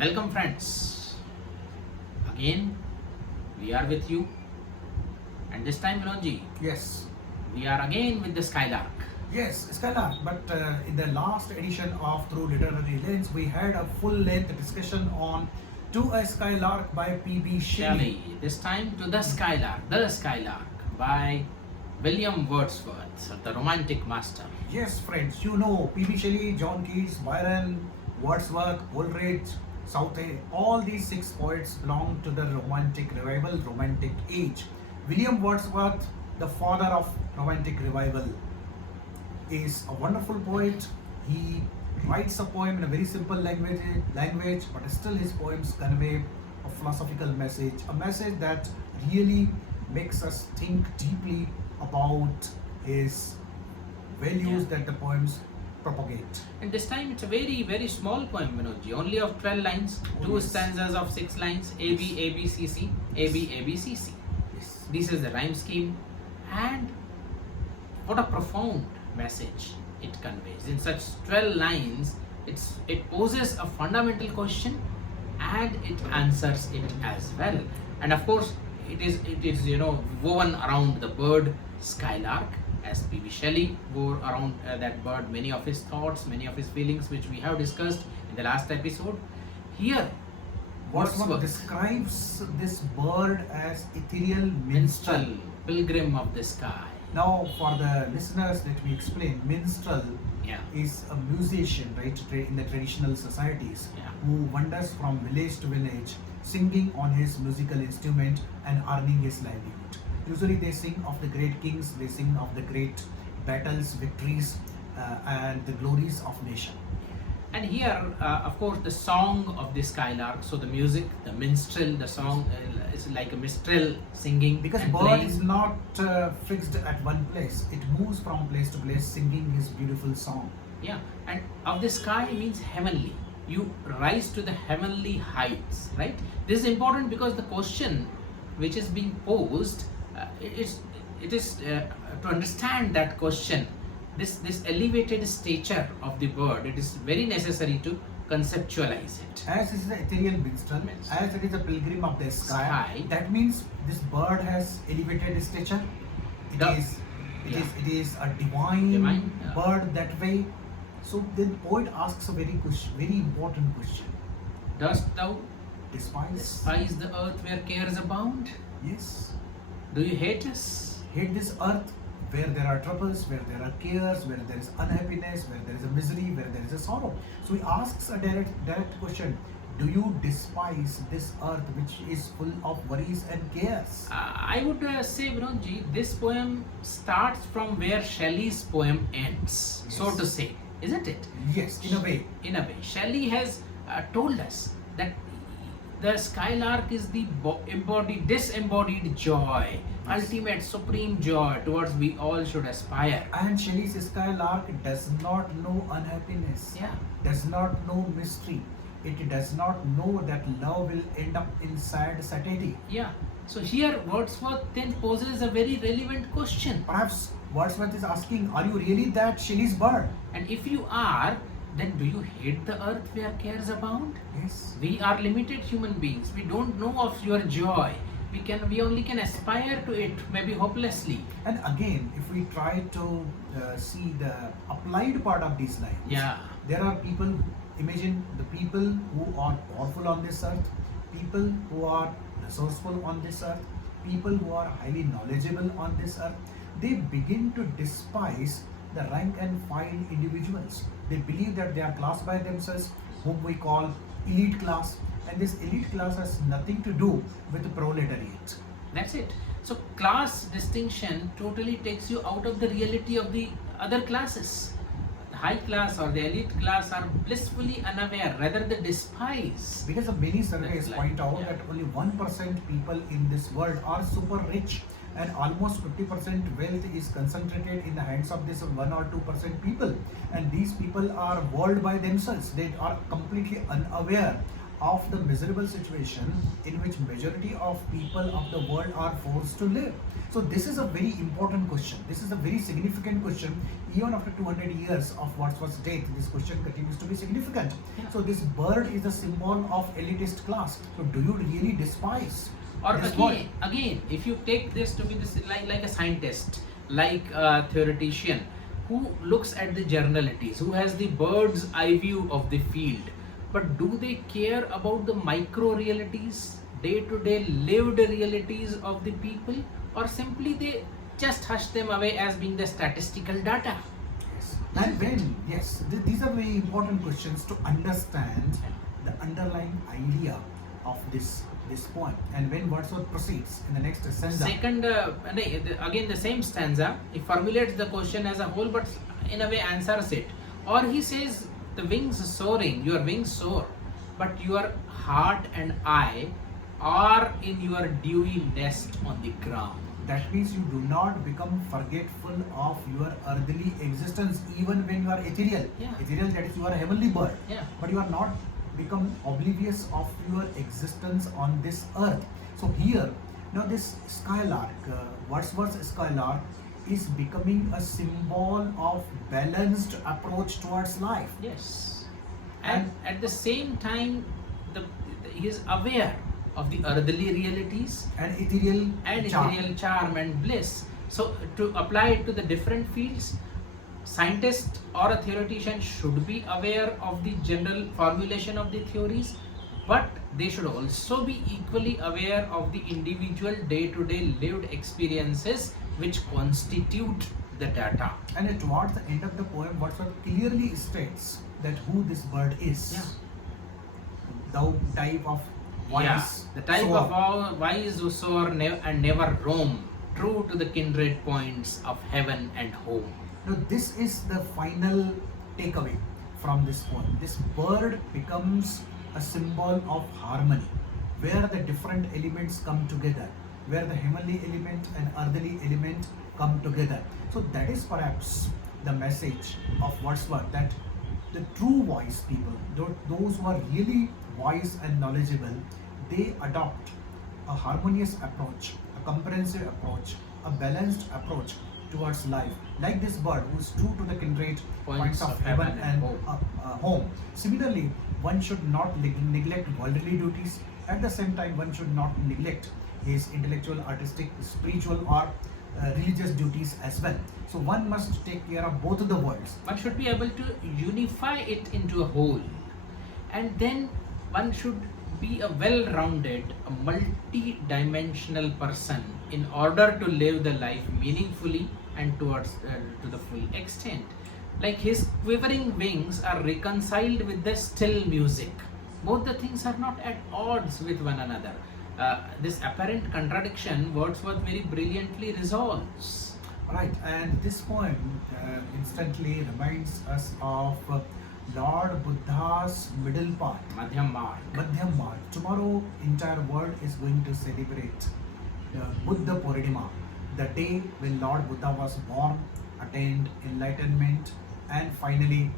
Welcome friends. Again we are with you, and this time Vinodji, Yes, we are again with the Skylark. yes, Skylark. But in the last edition of Through Literary Lens, we had a full-length discussion on To a Skylark by P.B. Shelley. This time to the Skylark by William Wordsworth, the Romantic Master. Yes, friends, you know P.B. Shelley, John Keats, Byron, Wordsworth, Coleridge, Southey, all these six poets belong to the Romantic Revival, Romantic Age. William Wordsworth, the father of Romantic Revival, is a wonderful poet. He writes a poem in a very simple language, but still his poems convey a philosophical message, a message that really makes us think deeply about his values that the poems propagate. And this time it's a very, very small poem, Vinodji, only of 12 lines, two yes. stanzas of 6 lines, A, B, A, B, C, C, A, B, A, B, C, C. Yes. This is the rhyme scheme, and what a profound message it conveys. In such 12 lines, it poses a fundamental question and it answers it as well. And of course, it is woven around the bird Skylark, as P.B. Shelley wore around that bird many of his thoughts, many of his feelings, which we have discussed in the last episode. Here, Wordsworth describes this bird as ethereal minstrel. pilgrim of the sky. Now, for the listeners, let me explain. Minstrel is a musician, right, in the traditional societies, who wanders from village to village, singing on his musical instrument and earning his livelihood. Usually, they sing of the great kings, they sing of the great battles, victories, and the glories of nation. And here, of course, the song of the Skylark. So the music, the minstrel, the song is like a minstrel singing. Because and bird playing. is not fixed at one place. It moves from place to place, singing his beautiful song. Yeah, and of the sky means heavenly. You rise to the heavenly heights, right? This is important because the question which is being posed, it is to understand that question. This elevated stature of the bird, it is very necessary to conceptualize it. As it is the ethereal minstrel, as it is a pilgrim of the sky, that means this bird has elevated stature. It is a divine bird that way. So the poet asks a very important question. Dost thou despise the earth where cares abound? Yes. Do you hate us? Hate this earth where there are troubles, where there are cares, where there is unhappiness, where there is a misery, where there is a sorrow. So he asks a direct question. Do you despise this earth which is full of worries and cares? I would say, Vinodji, this poem starts from where Shelley's poem ends, so to say, isn't it? Yes, in a way. In a way. Shelley has told us that the Skylark is the disembodied joy, ultimate supreme joy towards we all should aspire. And Shelley's Skylark does not know unhappiness, does not know mystery. It does not know that love will end up in sad satiety. Yeah. So here Wordsworth then poses a very relevant question. Perhaps Wordsworth is asking, are you really that Shelley's bird? And if you are, then do you hate the earth where cares abound? Yes. We are limited human beings. We don't know of your joy. We only can aspire to it, maybe hopelessly. And again, if we try to see the applied part of these lines, there are people. Imagine the people who are powerful on this earth, people who are resourceful on this earth, people who are highly knowledgeable on this earth. They begin to despise the rank and file individuals. They believe that they are classed by themselves, whom we call elite class, and this elite class has nothing to do with the proletariat. That's it. So class distinction totally takes you out of the reality of the other classes. The high class or the elite class are blissfully unaware, rather they despise. Because of many surveys point out that only 1% people in this world are super rich, and almost 50% wealth is concentrated in the hands of this 1 or 2% people, and these people are world by themselves. They are completely unaware of the miserable situation in which majority of people of the world are forced to live. So this is a very important question. This is a very significant question. Even after 200 years of Wordsworth's death, this question continues to be significant. Yeah. So this bird is a symbol of elitist class. So do you really despise Or this bird? again, if you take this to be this like a scientist, like a theoretician who looks at the generalities, who has the bird's eye view of the field, but do they care about the micro realities, day-to-day lived realities of the people, or simply they just hush them away as being the statistical data? Yes. And when, yes, these are very important questions to understand the underlying idea of this poem. And when Wordsworth proceeds in the next stanza, Second, again the same stanza, he formulates the question as a whole, but in a way answers it. Or he says, the wings soaring, your wings soar, but your heart and eye are in your dewy nest on the ground. that means you do not become forgetful of your earthly existence even when you are ethereal. Yeah. Ethereal, that is, you are a heavenly bird. Yeah. But you are not become oblivious of your existence on this earth. So here, now this Skylark, Wordsworth's Skylark, is becoming a symbol of balanced approach towards life. Yes. And at the same time, he is aware of the earthly realities And ethereal and charm. ethereal charm and bliss. So to apply it to the different fields, scientist or a theoretician should be aware of the general formulation of the theories, but they should also be equally aware of the individual day-to-day lived experiences which constitute the data. And towards the end of the poem, Wordsworth clearly states that who this bird is. Yeah. Thou type of wise. Yeah, the type sower. of all wise who soar and never roam, true to the kindred points of heaven and home. Now this is the final takeaway from this poem. This bird becomes a symbol of harmony, where the different elements come together, where the heavenly element and earthly element come together. So that is perhaps the message of Wordsworth, that the true wise people, those who are really wise and knowledgeable, they adopt a harmonious approach, a comprehensive approach, a balanced approach towards life, like this bird who is true to the kindred points of heaven and home. Similarly, one should not neglect worldly duties. At the same time, one should not neglect his intellectual, artistic, spiritual, or religious duties as well. So one must take care of both of the worlds. One should be able to unify it into a whole, and then one should be a well-rounded, a multi-dimensional person in order to live the life meaningfully and towards to the full extent. Like his quivering wings are reconciled with the still music. Both the things are not at odds with one another. This apparent contradiction Wordsworth very brilliantly resolves. Right, and this poem instantly reminds us of Lord Buddha's middle path, Madhyam Marg. Madhyam Marg. Tomorrow, entire world is going to celebrate the Buddha Purnima, the day when Lord Buddha was born, attained enlightenment, and finally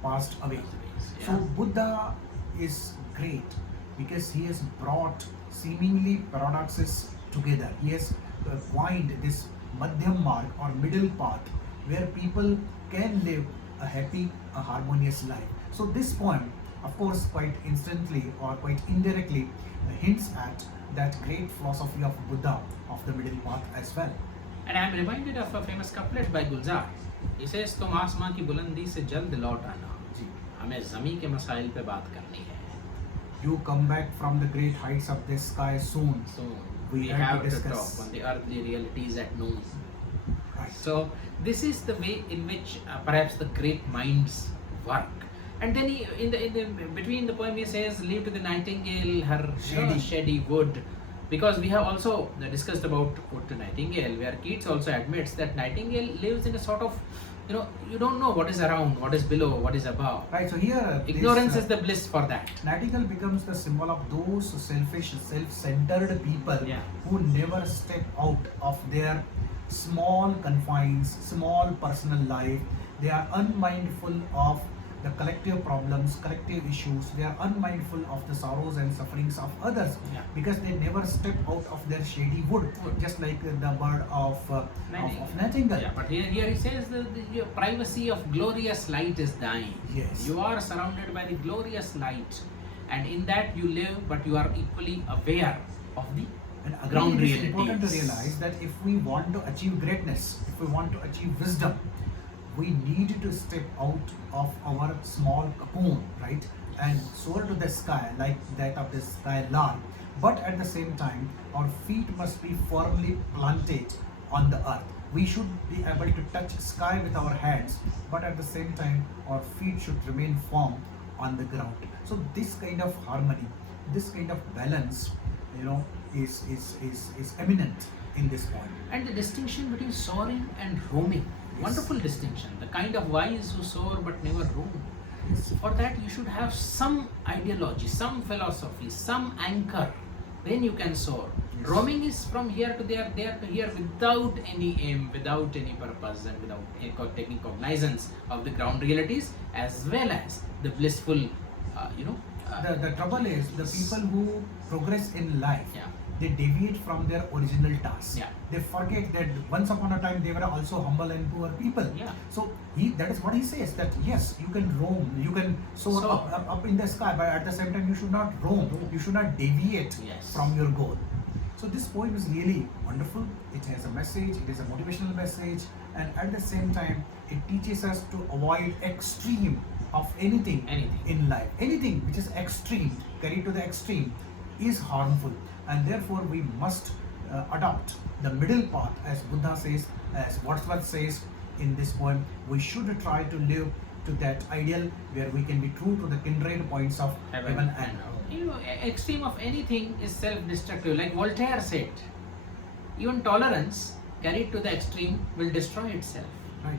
passed away. Yeah. So Buddha is great because he has brought seemingly paradoxes together. He has coined this Madhyam Marg or middle path where people can live a happy, a harmonious life. So this poem, of course, quite instantly or quite indirectly hints at that great philosophy of Buddha of the middle path as well. And I am reminded of a famous couplet by Gulzar. He says, तुम आसमां की बुलंदी से जल्द लौट आना, जी. हमें ज़मीं के मसाइल पे बात करनी है. You come back from the great heights of the sky soon. So We we have have to to discuss. talk on the earthly realities at noon. Right. So this is the way in which perhaps the great minds work. And then he, in the between the poem he says, "Leave to the nightingale her shady wood," because we have also discussed about Ode to Nightingale, where Keats also admits that Nightingale lives in a sort of, you don't know what is around, what is below, what is above. Right. So here, Ignorance is the bliss for that. Nightingale becomes the symbol of those selfish, self-centered people Yeah. who never step out of their small confines, small personal life. They are unmindful of the collective problems, collective issues. They are unmindful of the sorrows and sufferings of others, Yeah. because they never step out of their shady wood, just like the bird of Nightingale. Yeah, but here he says that the privacy of glorious light is thine. Yes. You are surrounded by the glorious light, and in that you live, but you are equally aware of the And again, ground it is realities. important to realize that if we want to achieve greatness, if we want to achieve wisdom, we need to step out of our small cocoon, right, and soar to the sky like that of the Skylark. But at the same time, our feet must be firmly planted on the earth. We should be able to touch sky with our hands, but at the same time, our feet should remain firm on the ground. So this kind of harmony, this kind of balance, is eminent in this point. And the distinction between soaring and roaming, Yes. wonderful distinction. The kind of wise who soar but never roam. Yes. For that you should have some ideology, some philosophy, some anchor. Then you can soar. Yes. Roaming is from here to there to here, without any aim, without any purpose, and without taking cognizance of the ground realities as well as the blissful, The trouble is the people who progress in life, Yeah. they deviate from their original task. Yeah. They forget that once upon a time they were also humble and poor people. Yeah. So that is what he says, that yes, you can roam, you can soar So- up in the sky, but at the same time you should not roam. You should not deviate Yes. from your goal. So this poem is really wonderful. It has a message, it is a motivational message, and at the same time it teaches us to avoid extreme of anything in life. Anything which is extreme, carried to the extreme, is harmful, and therefore we must adopt the middle path, as Buddha says, as Wordsworth says in this poem. We should try to live to that ideal where we can be true to the kindred points of heaven and earth. Extreme of anything is self-destructive. Like Voltaire said, even tolerance carried to the extreme will destroy itself. Right.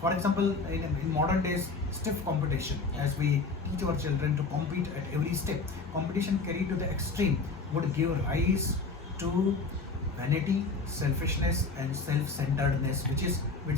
For example, in modern days, stiff competition, as we teach our children to compete at every step, competition carried to the extreme would give rise to vanity, selfishness, and self-centeredness, which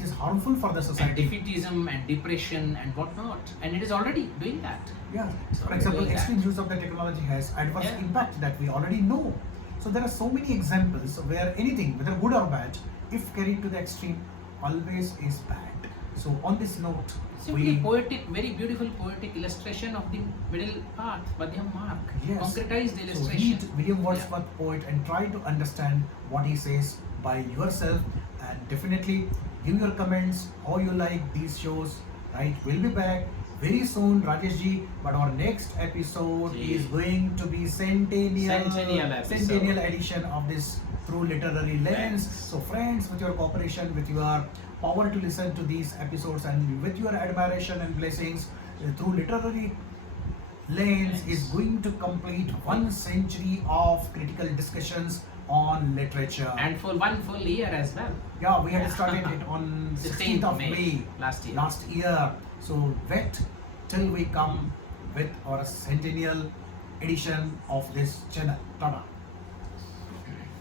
is harmful for the And society. defeatism and depression and whatnot. And it is already doing that. Yeah. It's For already example, doing that. extreme use of the technology has adverse Yeah. impact that we already know. So there are so many examples where anything, whether good or bad, if carried to the extreme, always is bad. So on this note, Simply poetic, very beautiful poetic illustration of the middle path, Madhyam Marg. Yes. Concretized So illustration. read William Wordsworth poet and try to understand what he says by yourself, and definitely give your comments how you like these shows. Right, we'll be back very soon, Rajesh ji. But our next episode Ji. is going to be centennial Centennial episode. edition of this Through Literary Lens. So friends, with your cooperation, with your power to listen to these episodes, and with your admiration and blessings, Through Literary Lens is going to complete 1 century of critical discussions on literature. And for one full year as well. Yeah, we had started it on 16th of May last year. last year. So wait till we come with our centennial edition of this channel. Tada.